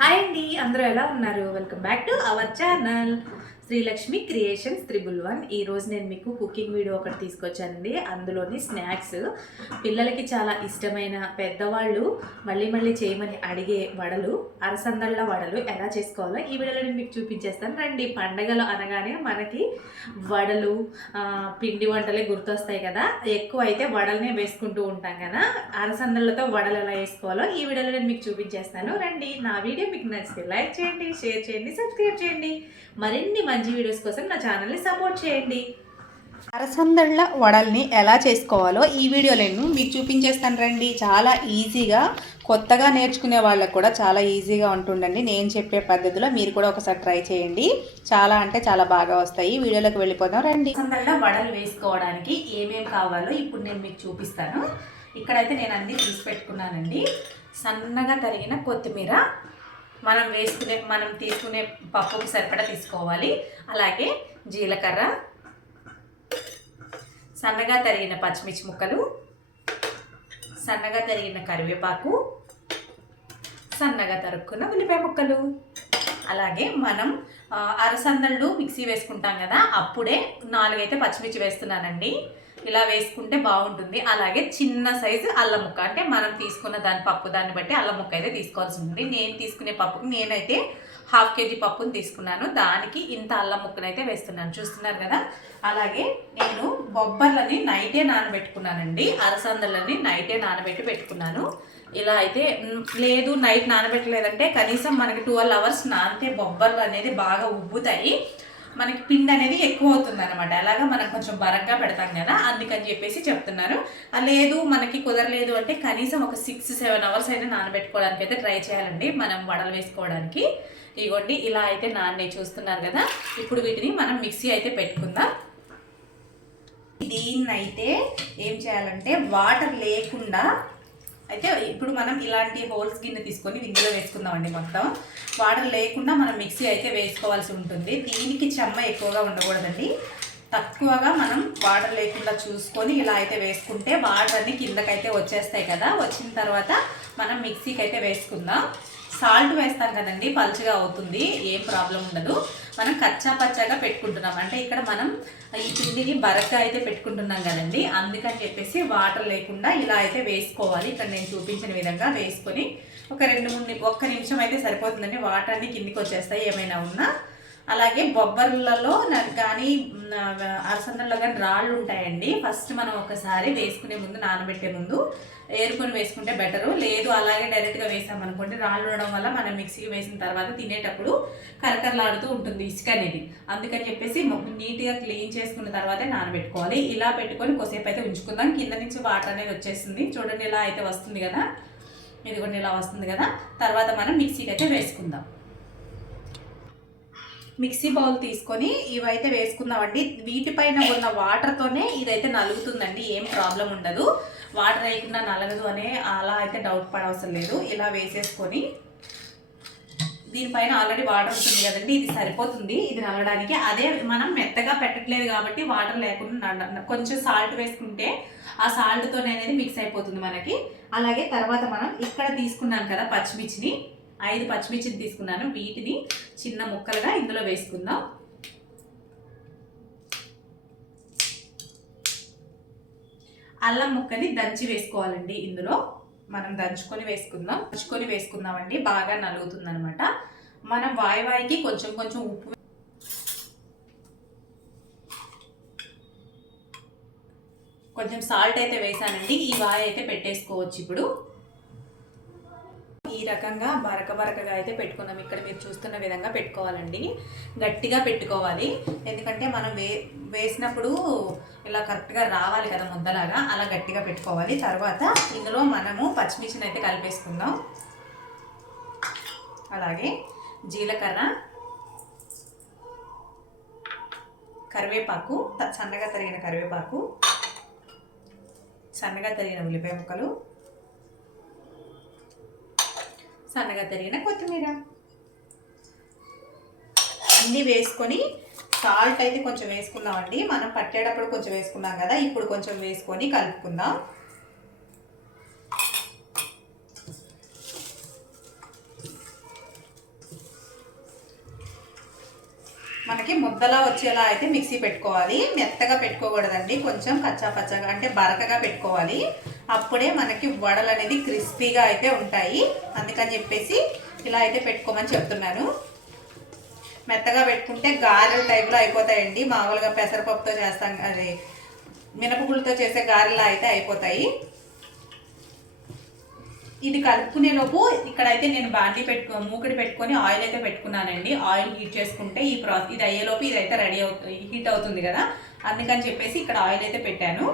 Hi అండి, అందరూ ఎలా ఉన్నారు? Welcome back to our channel Srilakshmi creations 111. ఈరోజు నేను మీకు కుకింగ్ వీడియో ఒకటి తీసుకొచ్చానండి. అందులోని స్నాక్స్, పిల్లలకి చాలా ఇష్టమైన, పెద్దవాళ్ళు మళ్ళీ మళ్ళీ చేయమని అడిగే వడలు, అరసందళ్ళ వడలు ఎలా చేసుకోవాలో ఈ వీడియోలో నేను మీకు చూపించేస్తాను రండి. పండగలు అనగానే మనకి వడలు, పిండి వంటలే గుర్తొస్తాయి కదా. ఎక్కువ అయితే వడలనే వేసుకుంటూ ఉంటాం కదా. అరసందళ్ళతో వడలు ఎలా వేసుకోవాలో ఈ వీడియోలో నేను మీకు చూపించేస్తాను రండి. నా వీడియో మీకు నచ్చితే లైక్ చేయండి, షేర్ చేయండి, సబ్స్క్రైబ్ చేయండి. మరిన్ని మంచి వీడియోస్ కోసం నా ఛానల్ని సపోర్ట్ చేయండి. అరసందళ్ళ వడల్ని ఎలా చేసుకోవాలో ఈ వీడియోలో నేను మీకు చూపించేస్తాను రండి. చాలా ఈజీగా, కొత్తగా నేర్చుకునే వాళ్ళకు కూడా చాలా ఈజీగా ఉంటుందండి. నేను చెప్పే పద్ధతిలో మీరు కూడా ఒకసారి ట్రై చేయండి. చాలా అంటే చాలా బాగా వస్తాయి. వీడియోలోకి వెళ్ళిపోదాం రండి. అరసందళ్ళ వడలు వేసుకోవడానికి ఏమేమి కావాలో ఇప్పుడు నేను మీకు చూపిస్తాను. ఇక్కడైతే నేను అన్నీ తీసి పెట్టుకున్నానండి. సన్నగా తరిగిన కొత్తిమీర, మనం తీసుకునే పప్పుకు సరిపడా తీసుకోవాలి. అలాగే జీలకర్ర, సన్నగా తరిగిన పచ్చిమిర్చి ముక్కలు, సన్నగా తరిగిన కరివేపాకు, సన్నగా తరుక్కున్న ఉల్లిపాయ ముక్కలు. అలాగే మనం అరసందళ్ళు మిక్సీ వేసుకుంటాం కదా, అప్పుడే 4 అయితే పచ్చిమిర్చి వేస్తున్నానండి. ఇలా వేసుకుంటే బాగుంటుంది. అలాగే చిన్న సైజు అల్లం ముక్క, అంటే మనం తీసుకున్న దాన్ని బట్టి అల్లం ముక్క అయితే తీసుకోవాల్సి ఉంటుంది. నేను తీసుకునే పప్పుకి నేనైతే 1/2 kg పప్పుని తీసుకున్నాను. దానికి ఇంత అల్లం ముక్కనైతే వేస్తున్నాను, చూస్తున్నారు కదా. అలాగే నేను బొబ్బర్లని నైటే నానబెట్టుకున్నానండి. అరసందలని నైటే నానబెట్టి పెట్టుకున్నాను. ఇలా అయితే లేదు, నైట్ నానబెట్టలేదంటే కనీసం మనకి 12 hours నానితే బొబ్బర్లు అనేది బాగా ఉబ్బుతాయి, మనకి పిండి అనేది ఎక్కువ అవుతుంది అనమాట. అలాగా మనం కొంచెం బరగ్గా పెడతాం కదా, అందుకని చెప్పేసి చెప్తున్నారు. లేదు మనకి కుదరలేదు అంటే కనీసం ఒక 6-7 hours అయినా నానబెట్టుకోవడానికి అయితే ట్రై చేయాలండి, మనం వడలు వేసుకోవడానికి. ఇగోండి ఇలా అయితే నాన్నే, చూస్తున్నారు కదా. ఇప్పుడు వీటిని మనం మిక్సీ అయితే పెట్టుకుందాం. దీన్నైతే ఏం చేయాలంటే వాటర్ లేకుండా అయితే ఇప్పుడు మనం ఇలాంటి హోల్స్ గిన్నె తీసుకొని ఇందులో వేసుకుందామండి. మొత్తం వాటర్ లేకుండా మనం మిక్సీ అయితే వేసుకోవాల్సి ఉంటుంది. దీనికి చెమ్మ ఎక్కువగా ఉండకూడదండి, తక్కువగా మనం వాటర్ లేకుండా చూసుకొని ఇలా అయితే వేసుకుంటే వాటర్ అన్ని కిందకైతే వచ్చేస్తాయి కదా. వచ్చిన తర్వాత మనం మిక్సీకి అయితే వేసుకుందాం. సాల్ట్ వేస్తాం కదండి, పలుచగా అవుతుంది, ఏం ప్రాబ్లం ఉండదు. మనం కచ్చా పచ్చాగా పెట్టుకుంటున్నాం అంటే ఇక్కడ మనం ఈ పిండిని బరగ్గా అయితే పెట్టుకుంటున్నాం కదండి, అందుకని చెప్పేసి వాటర్ లేకుండా ఇలా అయితే వేసుకోవాలి. ఇక్కడ నేను చూపించిన విధంగా వేసుకొని ఒక 1 నిమిషం అయితే సరిపోతుందండి. వాటర్ అన్ని కిందికి వచ్చేస్తాయి ఏమైనా ఉన్నా. అలాగే బొబ్బర్లలో కానీ అలసందల్లో కానీ రాళ్ళు ఉంటాయండి. ఫస్ట్ మనం ఒకసారి వేసుకునే ముందు, నానబెట్టే ముందు ఏరుకొని వేసుకుంటే బెటరు. లేదు అలాగే డైరెక్ట్గా వేసామనుకోండి, రాళ్ళు ఉండడం వల్ల మనం మిక్సీకి వేసిన తర్వాత తినేటప్పుడు కరకరలాడుతూ ఉంటుంది ఇసుక అనేది. అందుకని చెప్పేసి నీట్గా క్లీన్ చేసుకున్న తర్వాతే నానబెట్టుకోవాలి. ఇలా పెట్టుకొని కొద్దిసేపు అయితే ఉంచుకుందాం. కింద నుంచి వాటర్ అనేది వచ్చేస్తుంది, చూడండి ఇలా అయితే వస్తుంది కదా. ఇదిగోండి ఇలా వస్తుంది కదా. తర్వాత మనం మిక్సీకి అయితే వేసుకుందాం. మిక్సీ బౌల్ తీసుకొని ఇవైతే వేసుకుందామండి. వీటిపైన ఉన్న వాటర్తోనే ఇదైతే నలుగుతుందండి, ఏం ప్రాబ్లం ఉండదు. వాటర్ వేయకుండా నలగదు అనే అలా అయితే డౌట్ పడవసరం లేదు. ఇలా వేసేసుకొని దీనిపైన ఆల్రెడీ వాటర్ ఉంటుంది కదండి, ఇది సరిపోతుంది ఇది నలగడానికి. అదే మనం మెత్తగా పెట్టట్లేదు కాబట్టి వాటర్ లేకుండా కొంచెం సాల్ట్ వేసుకుంటే ఆ సాల్ట్తోనే అనేది మిక్స్ అయిపోతుంది మనకి. అలాగే తర్వాత మనం ఇక్కడ తీసుకున్నాం కదా పచ్చిమిర్చిని, 5 పచ్చిమిర్చిని తీసుకున్నాను. వీటిని చిన్న ముక్కలుగా ఇందులో వేసుకుందాం. అల్లం ముక్కని దంచి వేసుకోవాలండి. ఇందులో మనం దంచుకొని వేసుకుందామండి. బాగా నలుగుతుంది అనమాట. మనం వాయికి కొంచెం కొంచెం ఉప్పు, కొంచెం సాల్ట్ అయితే వేసానండి. ఈ వాయి అయితే పెట్టేసుకోవచ్చు. ఇప్పుడు ఈ రకంగా బరకగా అయితే పెట్టుకుందాం. ఇక్కడ మీరు చూస్తున్న విధంగా పెట్టుకోవాలండి, గట్టిగా పెట్టుకోవాలి. ఎందుకంటే మనం వేసినప్పుడు ఇలా కరెక్ట్గా రావాలి కదా ముద్దలాగా, అలా గట్టిగా పెట్టుకోవాలి. తర్వాత ఇందులో మనము పచ్చిమిర్చిని అయితే కలిపేసుకుందాం. అలాగే జీలకర్ర, కరివేపాకు, సన్నగా తరిగిన కరివేపాకు, సన్నగా తరిగిన ఉల్లిపాయ ముక్కలు, సన్నగా తరిగిన కొత్తిమీర అన్నీ వేసుకొని, సాల్ట్ అయితే కొంచెం వేసుకుందామండి. మనం పట్టేటప్పుడు కొంచెం వేసుకున్నాం కదా, ఇప్పుడు కొంచెం వేసుకొని కలుపుకుందాం. మనకి ముద్దలా వచ్చేలా అయితే మిక్సీ పెట్టుకోవాలి. మెత్తగా పెట్టుకోకూడదండి, కొంచెం కచ్చా పచ్చగా అంటే బరకగా పెట్టుకోవాలి. అప్పుడే మనకి వడలు అనేది క్రిస్పీగా అయితే ఉంటాయి. అందుకని చెప్పేసి ఇలా అయితే పెట్టుకోమని చెప్తున్నాను. మెత్తగా పెట్టుకుంటే గారెల టైప్లో అయిపోతాయండి. మామూలుగా పెసరపప్పుతో చేస్తాం, అది మినపగుళ్ళతో చేసే గారెలా అయితే అయిపోతాయి. ఇది కలుపుకునే లోపు ఇక్కడైతే నేను బాండీ మూకుడి పెట్టుకొని ఆయిల్ అయితే పెట్టుకున్నానండి. ఆయిల్ హీట్ చేసుకుంటే ఇది అయ్యేలోపు ఇదైతే రెడీ అవుతుంది, హీట్ అవుతుంది కదా, అందుకని చెప్పేసి ఇక్కడ ఆయిల్ అయితే పెట్టాను.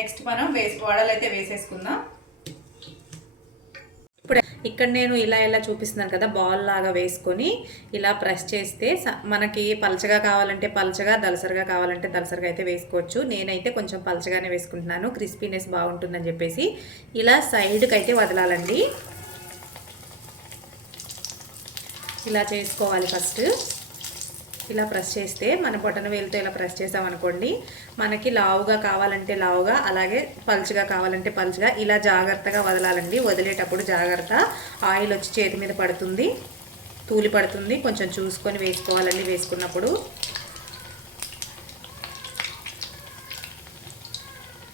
నెక్స్ట్ మనం వడలు అయితే వేసేసుకుందాం. ఇప్పుడు ఇక్కడ నేను ఇలా చూపిస్తున్నాను కదా, బాల్ లాగా వేసుకొని ఇలా ప్రెస్ చేస్తే మనకి పలచగా కావాలంటే పలచగా, దలసరిగా కావాలంటే దలసరిగా అయితే వేసుకోవచ్చు. నేనైతే కొంచెం పలచగానే వేసుకుంటున్నాను, క్రిస్పీనెస్ బాగుంటుందని చెప్పేసి. ఇలా సైడ్కి అయితే వదలాలండి, ఇలా చేసుకోవాలి. ఫస్ట్ ఇలా ప్రెస్ చేస్తే మన బొటన వేలుతో ఇలా ప్రెస్ చేసామనుకోండి, మనకి లావుగా కావాలంటే లావుగా, అలాగే పలుచగా కావాలంటే పలుచగా ఇలా జాగ్రత్తగా వదలాలండి. వదిలేటప్పుడు జాగ్రత్త, ఆయిల్ వచ్చి చేతి మీద పడుతుంది, తూలి పడుతుంది. కొంచెం చూసుకొని వేసుకోవాలండి వేసుకున్నప్పుడు.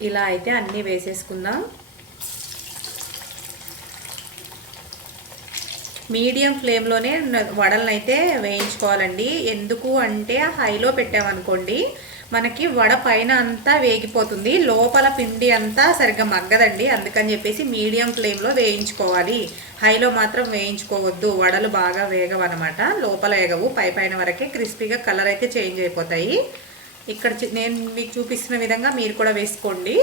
ఇలా అయితే అన్నీ వేసేసుకుందాం. మీడియం ఫ్లేమ్లోనే వడలను అయితే వేయించుకోవాలండి. ఎందుకు అంటే హైలో పెట్టామనుకోండి మనకి వడ పైన అంతా వేగిపోతుంది, లోపల పిండి అంతా సరిగ్గా మగ్గదండి. అందుకని చెప్పేసి మీడియం ఫ్లేమ్లో వేయించుకోవాలి, హైలో మాత్రం వేయించుకోవద్దు. వడలు బాగా వేగవన్నమాట, లోపల వేగవు, పైన వరకే క్రిస్పీగా కలర్ అయితే చేంజ్ అయిపోతాయి. ఇక్కడ నేను మీకు చూపిస్తున్న విధంగా మీరు కూడా వేసుకోండి.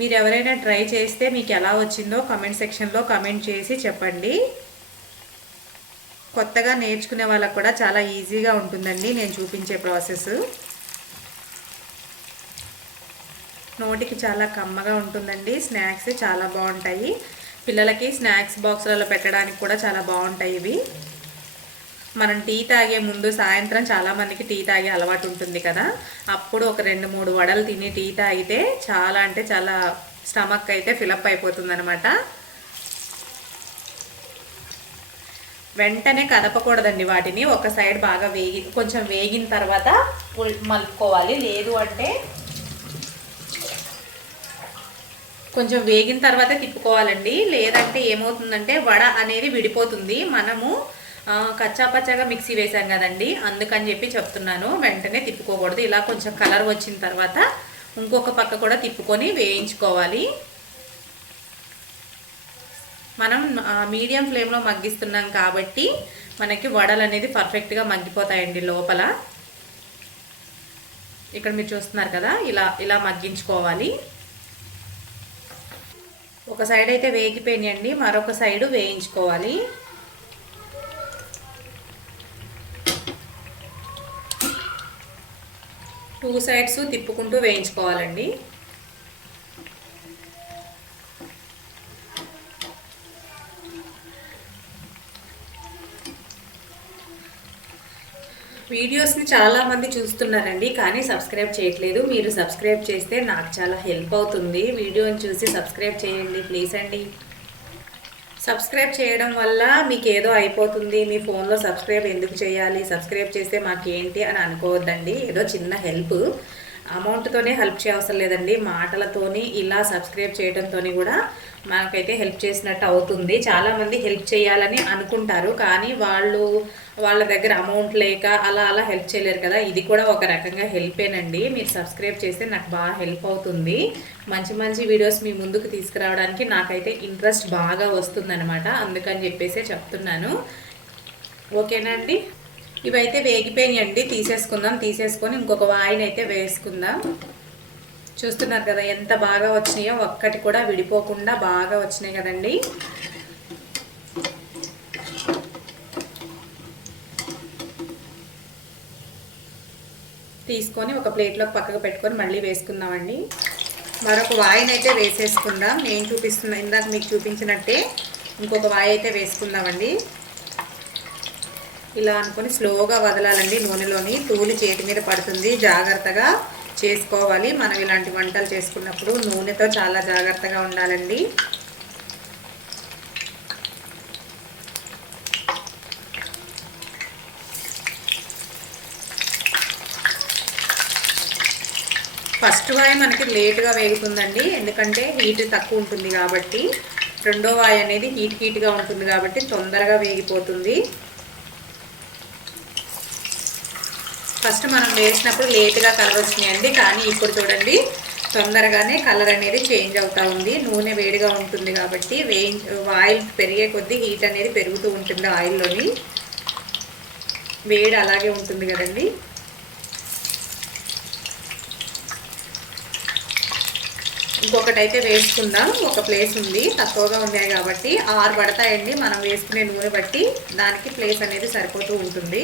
మీరు ఎవరైనా ట్రై చేస్తే మీకు ఎలా వచ్చిందో కామెంట్ సెక్షన్లో కామెంట్ చేసి చెప్పండి. కొత్తగా నేర్చుకునే వాళ్ళకు కూడా చాలా ఈజీగా ఉంటుందండి నేను చూపించే ప్రాసెస్. నోటికి చాలా కమ్మగా ఉంటుందండి. స్నాక్స్ చాలా బాగుంటాయి, పిల్లలకి స్నాక్స్ బాక్సులలో పెట్టడానికి కూడా చాలా బాగుంటాయి ఇవి. మనం టీ తాగే ముందు సాయంత్రం చాలామందికి టీ తాగే అలవాటు ఉంటుంది కదా, అప్పుడు ఒక 2-3 వడలు తిని టీ తాగితే చాలా అంటే చాలా స్టమక్ అయితే ఫిలప్ అయిపోతుంది అనమాట. వెంటనే కదపకూడదండి వాటిని, ఒక సైడ్ బాగా కొంచెం వేగిన తర్వాత మలుపుకోవాలి. లేదు అంటే కొంచెం వేగిన తర్వాతే తిప్పుకోవాలండి. లేదంటే ఏమవుతుందంటే వడ అనేది విడిపోతుంది. మనము కచ్చాపచ్చాగా మిక్సీ వేసాం కదండి, అందుకని చెప్పి చెప్తున్నాను. వెంటనే తిప్పుకోకూడదు. ఇలా కొంచెం కలర్ వచ్చిన తర్వాత ఇంకొక పక్క కూడా తిప్పుకొని వేయించుకోవాలి. మనం మీడియం ఫ్లేమ్లో మగ్గిస్తున్నాం కాబట్టి మనకి వడలు అనేది పర్ఫెక్ట్గా మగ్గిపోతాయండి లోపల. ఇక్కడ మీరు చూస్తున్నారు కదా, ఇలా మగ్గించుకోవాలి. ఒక సైడ్ అయితే వేగిపోయినాయండి, మరొక సైడు వేయించుకోవాలి. టూ సైడ్స్ తిప్పుకుంటూ వేయించుకోవాలండి. వీడియోస్ని చాలామంది చూస్తున్నారండి, కానీ సబ్స్క్రైబ్ చేయట్లేదు. మీరు సబ్స్క్రైబ్ చేస్తే నాకు చాలా హెల్ప్ అవుతుంది. వీడియోని చూసి సబ్స్క్రైబ్ చేయండి ప్లీజ్ అండి. సబ్స్క్రైబ్ చేయడం వల్ల మీకు ఏదో అయిపోతుంది, మీ ఫోన్లో సబ్స్క్రైబ్ ఎందుకు చేయాలి, సబ్స్క్రైబ్ చేస్తే మాకేంటి అని అనుకోవద్దండి. ఏదో చిన్న హెల్ప్, అమౌంట్తోనే హెల్ప్ చేయవసరం లేదండి, మాటలతోని ఇలా సబ్స్క్రైబ్ చేయడంతో కూడా మనకైతే హెల్ప్ చేసినట్టు అవుతుంది. చాలామంది హెల్ప్ చేయాలని అనుకుంటారు, కానీ వాళ్ళ దగ్గర అమౌంట్ లేక అలా హెల్ప్ చేయలేరు కదా. ఇది కూడా ఒక రకంగా హెల్పేనండి. మీరు సబ్స్క్రైబ్ చేస్తే నాకు బాగా హెల్ప్ అవుతుంది. మంచి మంచి వీడియోస్ మీ ముందుకు తీసుకురావడానికి నాకైతే ఇంట్రెస్ట్ బాగా వస్తుందన్నమాట. అందుకని చెప్పేసి చెప్తున్నాను. ఓకేనా అండి, ఇవైతే వేగిపోయినాయండి, తీసేసుకొని ఇంకొక వాయిని అయితే వేసుకుందాం. చూస్తున్నారు కదా ఎంత బాగా వచ్చినాయో, ఒక్కటి కూడా విడిపోకుండా బాగా వచ్చినాయి కదండి. తీసుకొని ఒక ప్లేట్లోకి పక్కకు పెట్టుకొని మళ్ళీ వేసుకుందామండి. మరొక వాయిని అయితే వేసేసుకుందాం. నేను చూపిస్తున్నా ఇందాక మీకు చూపించినట్టే ఇంకొక వాయి అయితే వేసుకుందామండి. ఇలా అనుకొని స్లోగా వదలాలండి నూనెలోని, తూలి చేతి మీద పడుతుంది. జాగ్రత్తగా చేసుకోవాలి. మనం ఇలాంటి వంటలు చేసుకున్నప్పుడు నూనెతో చాలా జాగ్రత్తగా ఉండాలండి. ఫస్ట్ వాయి మనకి లేట్గా వేగుతుందండి, ఎందుకంటే హీట్ తక్కువ ఉంటుంది కాబట్టి. రెండో వాయి అనేది హీట్గా ఉంటుంది కాబట్టి తొందరగా వేగిపోతుంది. ఫస్ట్ మనం వేసినప్పుడు లేట్గా కలర్ వచ్చినాయండి, కానీ ఇప్పుడు చూడండి తొందరగానే కలర్ అనేది చేంజ్ అవుతూ ఉంది. నూనె వేడిగా ఉంటుంది కాబట్టి ఆయిల్ పెరిగే కొద్దీ హీట్ అనేది పెరుగుతూ ఉంటుంది. ఆయిల్లోని వేడి అలాగే ఉంటుంది కదండి. ఇంకొకటి అయితే వేసుకుందాం. ఒక ప్లేస్ ఉంది, తక్కువగా ఉన్నాయి కాబట్టి 6 పడతాయండి మనం వేసుకునే నూనె బట్టి, దానికి ప్లేస్ అనేది సరిపోతూ ఉంటుంది.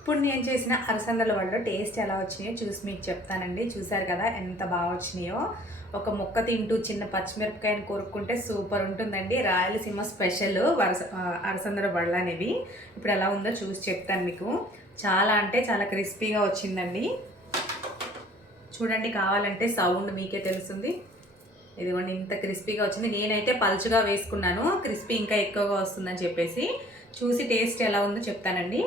ఇప్పుడు నేను చేసిన అలసందల వడలు టేస్ట్ ఎలా వచ్చినాయో చూసి మీకు చెప్తానండి. చూసారు కదా ఎంత బాగా వచ్చినాయో. ఒక ముక్క తింటూ చిన్న పచ్చిమిరపకాయని కొరుక్కుంటే సూపర్ ఉంటుందండి. రాయలసీమ స్పెషల్ అలసందల వడలు అనేవి. ఇప్పుడు ఎలా ఉందో చూసి చెప్తాను మీకు. చాలా అంటే చాలా క్రిస్పీగా వచ్చిందండి. చూడండి, కావాలంటే సౌండ్ మీకే తెలుస్తుంది. ఇదిగోండి ఇంత క్రిస్పీగా వచ్చింది. నేనైతే పలుచుగా వేసుకున్నాను, క్రిస్పీ ఇంకా ఎక్కువగా వస్తుందని చెప్పేసి. చూసి టేస్ట్ ఎలా ఉందో చెప్తానండి.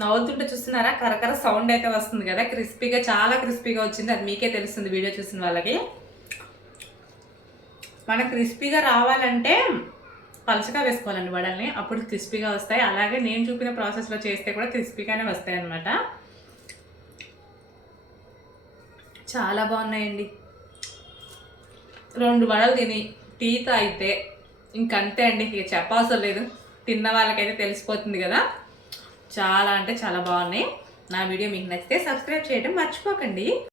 నవ్వుతుంటే చూస్తున్నారా, కరకర సౌండ్ అయితే వస్తుంది కదా. క్రిస్పీగా, చాలా క్రిస్పీగా వచ్చింది, అది మీకే తెలుస్తుంది వీడియో చూసిన వాళ్ళకి. మనకు క్రిస్పీగా రావాలంటే పలుచగా వేసుకోవాలండి వడల్ని, అప్పుడు క్రిస్పీగా వస్తాయి. అలాగే నేను చూపిన ప్రాసెస్లో చేస్తే కూడా క్రిస్పీగానే వస్తాయి అన్నమాట. చాలా బాగున్నాయండి. 2 వడలు తిని టీ తాగితే ఇంకంతే అండి, ఇక చెప్పవసరం లేదు. తిన్న వాళ్ళకైతే తెలిసిపోతుంది కదా. చాలా అంటే చాలా బాగున్నాయి. నా వీడియో మీకు నచ్చితే సబ్స్క్రైబ్ చేయడం మర్చిపోకండి.